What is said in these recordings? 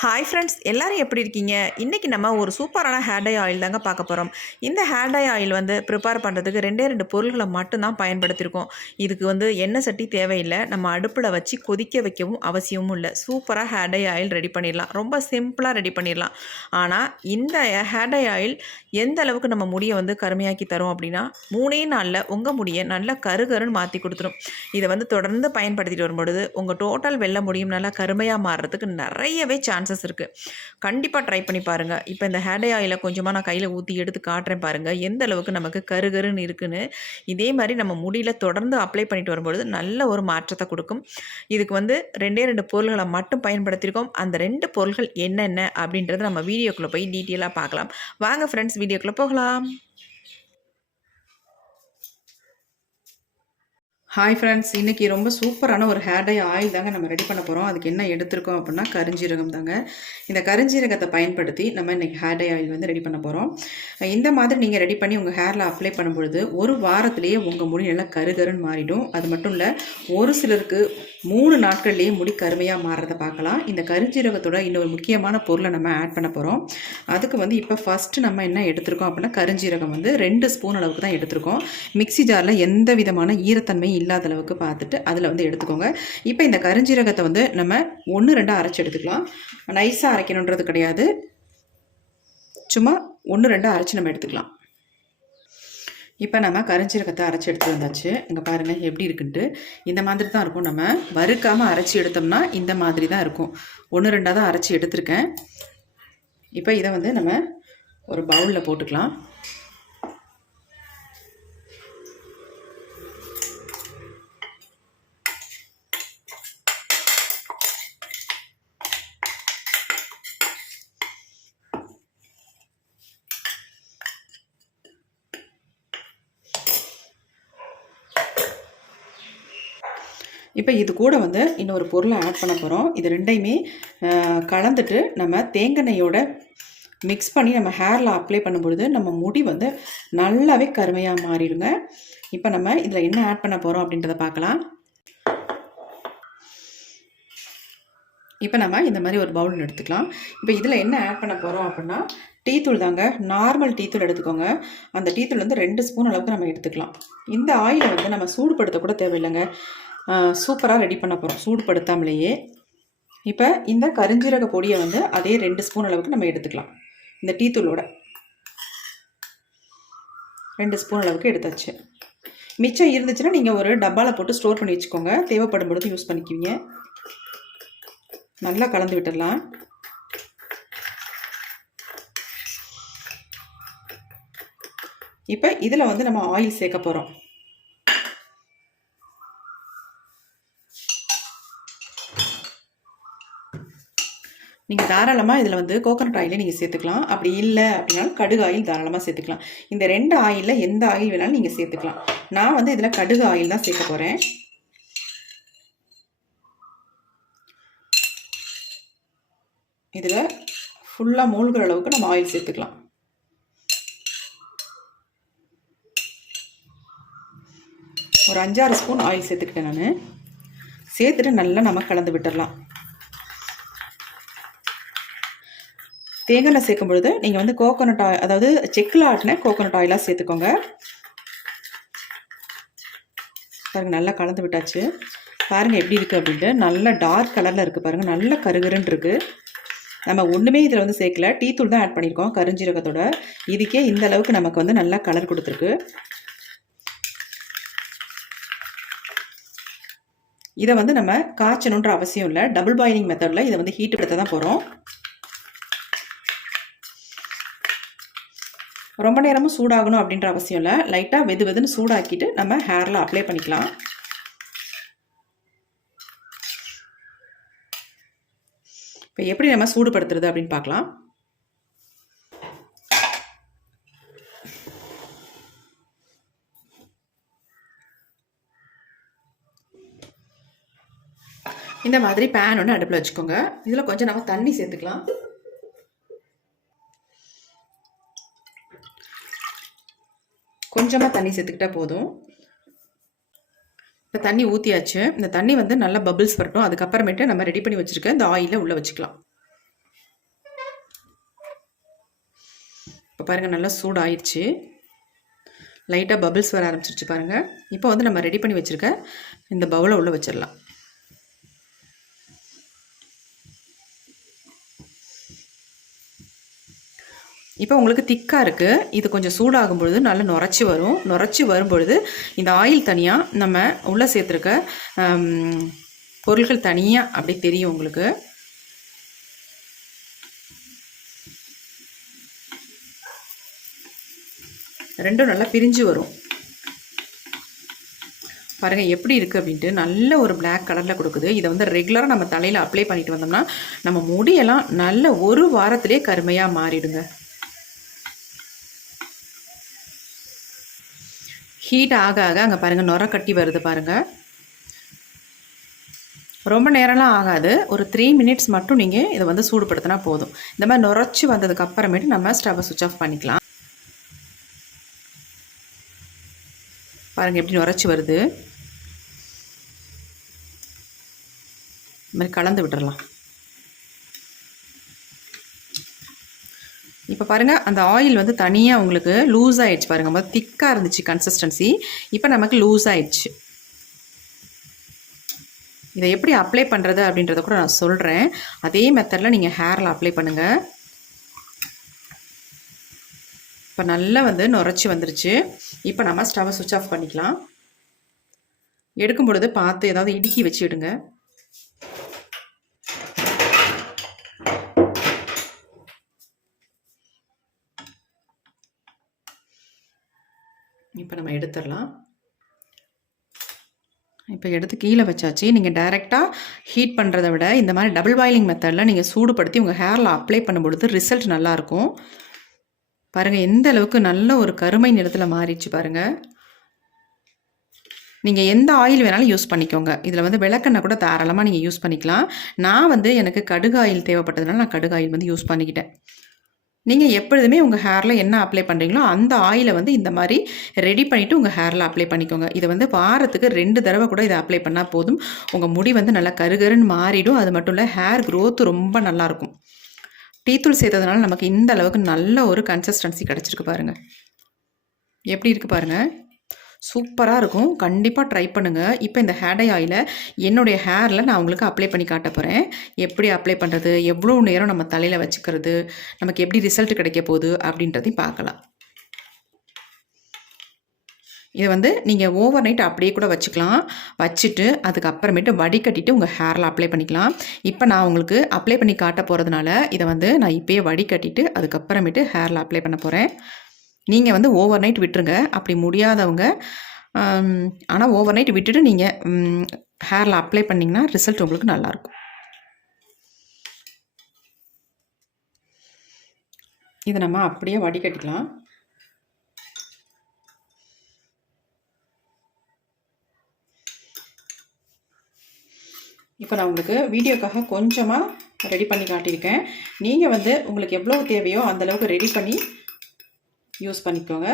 Hi friends எல்லோரும் எப்படி இருக்கீங்க? இன்றைக்கி நம்ம ஒரு சூப்பரான ஹேர் டை ஆயில் தாங்க பார்க்க போகிறோம் இந்த ஹேர் டை ஆயில் வந்து ப்ரிப்பேர் பண்ணுறதுக்கு ரெண்டே ரெண்டு பொருள்களை மட்டும்தான் பயன்படுத்தியிருக்கோம் இதுக்கு வந்து எண்ணெய் சட்டி தேவையில்லை. நம்ம அடுப்பில் வச்சு கொதிக்க வைக்கவும் அவசியமும் இல்லை. சூப்பராக ஹேர் டை ஆயில் ரெடி பண்ணிடலாம். ரொம்ப சிம்பிளாக ரெடி பண்ணிடலாம். ஆனால் இந்த ஹேர் டை ஆயில் எந்த அளவுக்கு நம்ம முடியை வந்து கருமையாக்கி தரும் அப்படின்னா மூணே நாளில் உங்கள் முடியை நல்லா கருகருன்னு மாற்றி கொடுத்துரும். இதை வந்து தொடர்ந்து பயன்படுத்திட்டு வரும்பொழுது உங்கள் டோட்டல் வெள்ள முடியும் நல்லா கருமையாக மாறுறதுக்கு நிறையவே சான்ஸ் சான்சஸ் இருக்குது கண்டிப்பாக ட்ரை பண்ணி பாருங்கள் இப்போ இந்த ஹேடே ஆயிலை கொஞ்சமாக நான் கையில் ஊற்றி எடுத்து காட்டுறேன் பாருங்கள் எந்த அளவுக்கு நமக்கு கருகருன்னு இருக்குன்னு. இதே மாதிரி நம்ம முடியில் தொடர்ந்து அப்ளை பண்ணிட்டு வரும்பொழுது நல்ல ஒரு மாற்றத்தை கொடுக்கும். இதுக்கு வந்து ரெண்டே ரெண்டு பொருள்களை மட்டும் பயன்படுத்தியிருக்கோம் அந்த ரெண்டு பொருள்கள் என்னென்ன அப்படின்றத நம்ம வீடியோக்குள்ளே போய் டீட்டெயிலாக பார்க்கலாம். வாங்க ஃப்ரெண்ட்ஸ் வீடியோக்குள்ளே போகலாம். ஹாய் ஃப்ரெண்ட்ஸ் இன்றைக்கி ரொம்ப சூப்பரான ஒரு ஹேர் டை ஆயில் தாங்க நம்ம ரெடி பண்ண போகிறோம் அதுக்கு என்ன எடுத்திருக்கோம் அப்படின்னா கருஞ்சீரகம் தாங்க. இந்த கருஞ்சீரகத்தை பயன்படுத்தி நம்ம இன்றைக்கி ஹேர் டை ஆயில் வந்து ரெடி பண்ண போகிறோம் இந்த மாதிரி நீங்கள் ரெடி பண்ணி உங்கள் ஹேரில் அப்ளை பண்ணும்பொழுது ஒரு வாரத்திலேயே உங்கள் முடி நல்லா கருகருன்னு மாறிடும். அது மட்டும் இல்லை ஒரு சிலருக்கு மூணு நாட்கள்லேயே முடி கருமையாக மாறுறதை பார்க்கலாம். இந்த கருஞ்சீரகத்தோட இன்னொரு முக்கியமான பொருளை நம்ம ஆட் பண்ண போகிறோம் அதுக்கு வந்து இப்போ ஃபஸ்ட்டு நம்ம என்ன எடுத்திருக்கோம் அப்படின்னா கருஞ்சீரகம் வந்து ரெண்டு ஸ்பூன் அளவுக்கு தான் எடுத்திருக்கோம். மிக்சி ஜாரில் எந்த விதமான ஈரத்தன்மையும் இல்லாத அளவுக்கு பார்த்துட்டு அதில் வந்து எடுத்துக்கோங்க. இப்போ இந்த கருஞ்சீரகத்தை வந்து நம்ம ஒன்று ரெண்டாக அரைச்சி எடுத்துக்கலாம். நைஸாக அரைக்கணுன்றது கிடையாது. சும்மா ஒன்று ரெண்டாக அரைச்சி நம்ம எடுத்துக்கலாம். இப்போ நம்ம கருஞ்சீரகத்தை அரைச்சி எடுத்து வந்தாச்சு. இங்கே பாருங்கள் எப்படி இருக்குன்ட்டு. இந்த மாதிரி தான் இருக்கும். நம்ம வறுக்காமல் அரைச்சி எடுத்தோம்னா இந்த மாதிரி தான் இருக்கும். ஒன்று ரெண்டாக தான் அரைச்சி எடுத்திருக்கேன். இப்போ இதை வந்து நம்ம ஒரு பவுலில் போட்டுக்கலாம். இப்போ இது கூட வந்து இன்னொரு பொருளை ஆட் பண்ண போகிறோம் இது ரெண்டையுமே கலந்துட்டு நம்ம தேங்காய்யோட மிக்ஸ் பண்ணி நம்ம ஹேரில் அப்ளை பண்ணும்பொழுது நம்ம முடி வந்து நல்லாவே கருமையாக மாறிடுங்க. இப்போ நம்ம இதில் என்ன ஆட் பண்ண போகிறோம் அப்படின்றத பார்க்கலாம். இப்போ நம்ம இந்த மாதிரி ஒரு பவுல் எடுத்துக்கலாம். இப்போ இதில் என்ன ஆட் பண்ண போகிறோம் அப்படின்னா டீ தூள் தாங்க. நார்மல் டீ தூள் எடுத்துக்கோங்க. அந்த டீ தூள் வந்து ரெண்டு ஸ்பூன் அளவுக்கு நம்ம எடுத்துக்கலாம். இந்த ஆயிலை வந்து நம்ம சூடுபடுத்த கூட தேவையில்லைங்க. சூப்பராக ரெடி பண்ண போகிறோம் சூடுபடுத்தாமலேயே. இப்போ இந்த கருஞ்சீரக பொடியை வந்து அதே ரெண்டு ஸ்பூன் அளவுக்கு நம்ம எடுத்துக்கலாம். இந்த டீத்தூளோட ரெண்டு ஸ்பூன் அளவுக்கு எடுத்தாச்சு. மிச்சம் இருந்துச்சுன்னா நீங்கள் ஒரு டப்பாவில் போட்டு ஸ்டோர் பண்ணி வச்சுக்கோங்க. தேவைப்படும் பொழுது யூஸ் பண்ணிக்குவீங்க. நல்லா கலந்து விட்டுடலாம். இப்போ இதில் வந்து நம்ம ஆயில் சேர்க்க போகிறோம் நீங்கள் தாராளமாக இதில் வந்து கோகோனட் ஆயிலே நீங்கள் சேர்த்துக்கலாம். அப்படி இல்லை அப்படின்னாலும் கடுகு ஆயில் தாராளமாக சேர்த்துக்கலாம். இந்த ரெண்டு ஆயிலில் எந்த ஆயில் வேணாலும் நீங்கள் சேர்த்துக்கலாம். நான் வந்து இதில் கடுகு ஆயில் தான் சேர்க்க போகிறேன் இதில் ஃபுல்லாக மூழ்கிற அளவுக்கு நம்ம ஆயில் சேர்த்துக்கலாம். ஒரு அஞ்சாறு ஸ்பூன் ஆயில் சேர்த்துக்கிட்டேன் நான். சேர்த்துட்டு நல்லா நம்ம கலந்து விட்டுடலாம் தேங்காயில் சேர்க்கும் பொழுது நீங்கள் வந்து கோகோனட் ஆயில் அதாவது செக்கில் ஆட்டின கோகோனட் ஆயிலாக சேர்த்துக்கோங்க. பாருங்கள் நல்லா கலந்து விட்டாச்சு. பாருங்கள் எப்படி இருக்குது அப்படின்ட்டு. நல்ல டார்க் கலரில் இருக்குது பாருங்கள் நல்ல கருகருன்னு இருக்குது நம்ம ஒன்றுமே இதில் வந்து சேர்க்கல. டீ தூள் தான் ஆட் பண்ணியிருக்கோம் கருஞ்சீரகத்தோட. இதுக்கே இந்த அளவுக்கு நமக்கு வந்து நல்லா கலர் கொடுத்துருக்கு. இதை வந்து நம்ம காய்ச்சணுன்ற அவசியம் இல்லை. டபுள் பாயிலிங் மெத்தடில் இதை வந்து ஹீட் படுத்த தான் போகிறோம் ரொம்ப நேரமும் சூடாகணும் அப்படின்ற அவசியம் இல்லை. லைட்டாக வெது வெதுன்னு சூடாக்கிட்டு நம்ம ஹேரில் அப்ளை பண்ணிக்கலாம். இப்போ எப்படி நம்ம சூடுபடுத்துறது அப்படின்னு பார்க்கலாம். இந்த மாதிரி பேன் ஒன்று அடுப்பில் வச்சுக்கோங்க. இதில் கொஞ்சம் நம்ம தண்ணி சேர்த்துக்கலாம். கொஞ்சமாக தண்ணி சேர்த்துக்கிட்டால் போதும். இப்போ தண்ணி ஊற்றியாச்சு இந்த தண்ணி வந்து நல்லா பபிள்ஸ் வரட்டும். அதுக்கப்புறமேட்டு நம்ம ரெடி பண்ணி வச்சுருக்க இந்த ஆயிலில் உள்ளே வச்சுக்கலாம். இப்போ பாருங்கள் நல்லா சூடாயிடுச்சு லைட்டாக பபிள்ஸ் வர ஆரம்பிச்சிருச்சு பாருங்கள் இப்போ வந்து நம்ம ரெடி பண்ணி வச்சுருக்க இந்த பவுலை உள்ளே வச்சிடலாம். இப்போ உங்களுக்கு திக்காக இருக்குது இது கொஞ்சம் சூடாகும் பொழுது நல்லா நுரைச்சி வரும். நுரைச்சி வரும் பொழுது இந்த ஆயில் தனியாக நம்ம உள்ளே சேர்த்துருக்க பொருள்கள் பொருட்கள் தனியாக அப்படி தெரியும் உங்களுக்கு. ரெண்டும் நல்லா பிரிஞ்சு வரும். பாருங்க எப்படி இருக்குது அப்படின்ட்டு. நல்ல ஒரு பிளாக் கலரில் கொடுக்குது. இதை வந்து ரெகுலராக நம்ம தலையில் அப்ளை பண்ணிட்டு வந்தோம்னா நம்ம முடியெல்லாம் நல்ல ஒரு வாரத்திலே கருமையாக மாறிடுங்க. ஹீட் ஆக ஆக அங்கே பாருங்கள் நுர கட்டி வருது பாருங்கள் ரொம்ப நேரம்லாம் ஆகாது. ஒரு த்ரீ மினிட்ஸ் மட்டும் நீங்கள் இதை வந்து சூடுபடுத்தினா போதும். இந்த மாதிரி நுரைச்சி வந்ததுக்கு அப்புறமேட்டு நம்ம ஸ்டவ்வை சுவிச் ஆஃப் பண்ணிக்கலாம். பாருங்கள் எப்படி நுரைச்சி வருது. இந்த மாதிரி கலந்து விட்டுறலாம். இப்போ பாருங்கள் அந்த ஆயில் வந்து தனியாக உங்களுக்கு லூஸ் ஆகிடுச்சு பாருங்கள் மொதல் திக்காக இருந்துச்சு கன்சிஸ்டன்சி இப்போ நமக்கு லூஸ் ஆயிடுச்சு. இதை எப்படி அப்ளை பண்ணுறது அப்படின்றத கூட நான் சொல்கிறேன் அதே மெத்தடில் நீங்கள் ஹேரில் அப்ளை பண்ணுங்கள் இப்போ நல்லா வந்து நுரைச்சி வந்துருச்சு. இப்போ நம்ம ஸ்டவ்வை சுவிட்ச் ஆஃப் பண்ணிக்கலாம். எடுக்கும் பொழுது பார்த்து ஏதாவது இடுக்கி வச்சு விடுங்க இப்போ நம்ம எடுத்துடலாம். இப்போ எடுத்து கீழே வச்சாச்சு. நீங்கள் டைரெக்டாக ஹீட் பண்ணுறதை விட இந்த மாதிரி டபுள் பாயிலிங் மெத்தடில் நீங்கள் சூடுபடுத்தி உங்கள் ஹேரில் அப்ளை பண்ணும்பொழுது ரிசல்ட் நல்லாயிருக்கும். பாருங்கள் எந்த அளவுக்கு நல்ல ஒரு கருமை நிறத்தில் மாறிடுச்சு பாருங்கள் நீங்கள் எந்த ஆயில் வேணாலும் யூஸ் பண்ணிக்கோங்க. இதில் வந்து விளக்கெண்ணெய் கூட தாராளமாக நீங்கள் யூஸ் பண்ணிக்கலாம். நான் வந்து எனக்கு கடுகு ஆயில் தேவைப்பட்டதுனால நான் கடுகு ஆயில் வந்து யூஸ் பண்ணிக்கிட்டேன். நீங்கள் எப்பொழுதுமே உங்கள் ஹேரில் என்ன அப்ளை பண்ணுறீங்களோ அந்த ஆயிலை வந்து இந்த மாதிரி ரெடி பண்ணிவிட்டு உங்கள் ஹேரில் அப்ளை பண்ணிக்கோங்க. இதை வந்து வாரத்துக்கு ரெண்டு தடவை கூட இதை அப்ளை பண்ணால் போதும். உங்கள் முடி வந்து நல்லா கருகருன்னு மாறிடும். அது மட்டும் இல்லை ஹேர் க்ரோத் ரொம்ப நல்லாயிருக்கும் டீத்தூள் சேர்த்ததுனால நமக்கு இந்த அளவுக்கு நல்ல ஒரு கன்சிஸ்டன்சி கிடச்சிருக்கு பாருங்கள் எப்படி இருக்குது பாருங்கள் சூப்பராக இருக்கும். கண்டிப்பாக ட்ரை பண்ணுங்கள் இப்போ இந்த ஹேர் டை ஆயிலை என்னுடைய ஹேரில் நான் உங்களுக்கு அப்ளை பண்ணி காட்ட போகிறேன் எப்படி அப்ளை பண்ணுறது எவ்வளோ நேரம் நம்ம தலையில் வச்சுக்கிறது? நமக்கு எப்படி ரிசல்ட் கிடைக்க போகுது? அப்படின்றதையும் பார்க்கலாம். இதை வந்து நீங்கள் ஓவர் நைட் அப்படியே கூட வச்சுக்கலாம். வச்சுட்டு அதுக்கப்புறமேட்டு வடிகட்டிட்டு உங்கள் ஹேரில் அப்ளை பண்ணிக்கலாம். இப்போ நான் உங்களுக்கு அப்ளை பண்ணி காட்ட போகிறதுனால இதை வந்து நான் இப்போயே வடிகட்டிட்டு அதுக்கப்புறமேட்டு ஹேரில் அப்ளை பண்ண போகிறேன் நீங்கள் வந்து ஓவர் நைட் விட்டுருங்க. அப்படி முடியாதவங்க ஆனால் ஓவர் நைட் விட்டுட்டு நீங்கள் ஹேரில் அப்ளை பண்ணிங்கன்னா ரிசல்ட் உங்களுக்கு நல்லாயிருக்கும் இதை நம்ம அப்படியே வடிகட்டிக்கலாம். இப்போ நான் உங்களுக்கு வீடியோக்காக கொஞ்சமாக ரெடி பண்ணி காட்டியிருக்கேன். நீங்கள் வந்து உங்களுக்கு எவ்வளோ தேவையோ அந்தளவுக்கு ரெடி பண்ணி யூஸ் பண்ணிக்கோங்க.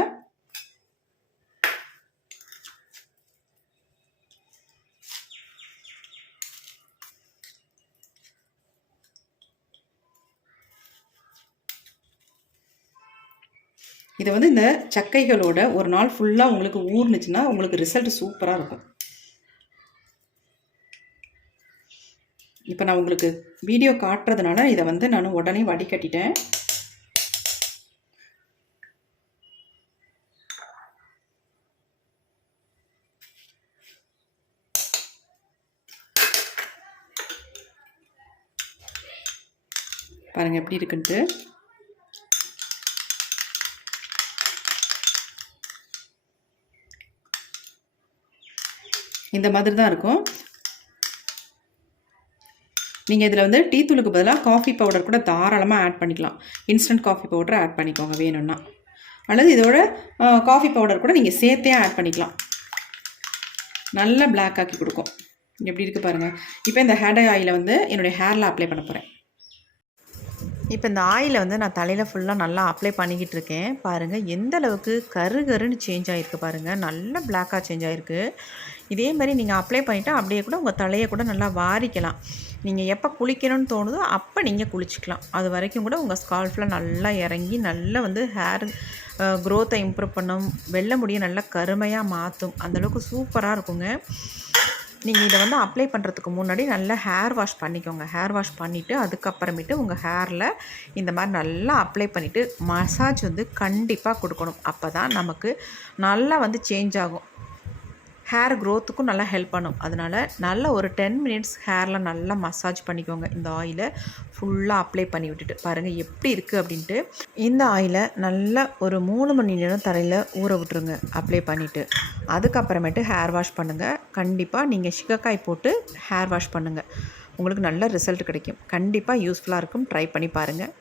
இது வந்து இந்த சக்கைகளோட ஒரு நாள் ஃபுல்லாக உங்களுக்கு ஊர்னுச்சுன்னா உங்களுக்கு ரிசல்ட் சூப்பராக இருக்கும். இப்போ நான் உங்களுக்கு வீடியோ காட்டுறதுனால இதை வந்து நான் உடனே வடிகட்டிட்டேன். பாருங்கள் எப்படி இருக்குன்ட்டு. இந்த மாதிரி தான் இருக்கும். நீங்கள் இதில் வந்து டீ தூளுக்கு பதிலாக காஃபி பவுடர் கூட தாராளமாக ஆட் பண்ணிக்கலாம். இன்ஸ்டன்ட் காஃபி பவுடர் ஆட் பண்ணிக்கோங்க வேணும்னா. அல்லது இதோட காஃபி பவுடர் கூட நீங்கள் சேர்த்தே ஆட் பண்ணிக்கலாம். நல்ல பிளாக் ஆக்கி கொடுக்கும். எப்படி இருக்குது பாருங்கள் இப்போ இந்த ஹேர் ஆயிலை வந்து என்னுடைய ஹேரில் அப்ளை பண்ண போகிறேன் இப்போ இந்த ஆயிலை வந்து நான் தலையில் ஃபுல்லாக நல்லா அப்ளை பண்ணிக்கிட்டு இருக்கேன். பாருங்கள் எந்த அளவுக்கு கரு கருன்னு சேஞ்ச் ஆகிருக்கு பாருங்கள் நல்லா பிளாக்காக சேஞ்ச் ஆகிருக்கு இதே மாதிரி நீங்கள் அப்ளை பண்ணிவிட்டு அப்படியே கூட உங்கள் தலையை கூட நல்லா வாரிக்கலாம். நீங்கள் எப்போ குளிக்கணும்னு தோணுதோ அப்போ நீங்கள் குளிச்சிக்கலாம். அது வரைக்கும் கூட உங்கள் ஸ்கால்ஃபில் நல்லா இறங்கி நல்லா வந்து ஹேர் க்ரோத்தை இம்ப்ரூவ் பண்ணும். வெள்ளை முடியை நல்லா கருமையாக மாற்றும் அந்தளவுக்கு சூப்பராக இருக்குங்க. நீங்கள் இதை வந்து அப்ளை பண்ணுறதுக்கு முன்னாடி நல்லா ஹேர் வாஷ் பண்ணிக்கோங்க. ஹேர் வாஷ் பண்ணிவிட்டு அதுக்கப்புறமேட்டு உங்கள் ஹேரில் இந்த மாதிரி நல்லா அப்ளை பண்ணிவிட்டு மசாஜ் வந்து கண்டிப்பாக கொடுக்கணும். அப்போ தான் நமக்கு நல்லா வந்து சேஞ்ச் ஆகும். ஹேர் க்ரோத்துக்கும் நல்லா ஹெல்ப் பண்ணும். அதனால் நல்ல ஒரு டென் மினிட்ஸ் ஹேரில் நல்லா மசாஜ் பண்ணிக்கோங்க. இந்த ஆயிலை ஃபுல்லாக அப்ளை பண்ணி விட்டுட்டு பாருங்கள் எப்படி இருக்குது அப்படின்ட்டு. இந்த ஆயிலை நல்லா ஒரு மூணு மணி நேரம் தரையில் ஊற விட்டுருங்க. அப்ளை பண்ணிவிட்டு அதுக்கப்புறமேட்டு ஹேர் வாஷ் பண்ணுங்கள் கண்டிப்பாக நீங்கள் சிகக்காய் போட்டு ஹேர் வாஷ் பண்ணுங்கள் உங்களுக்கு நல்ல ரிசல்ட் கிடைக்கும். கண்டிப்பாக யூஸ்ஃபுல்லாக இருக்கும். ட்ரை பண்ணி பாருங்கள்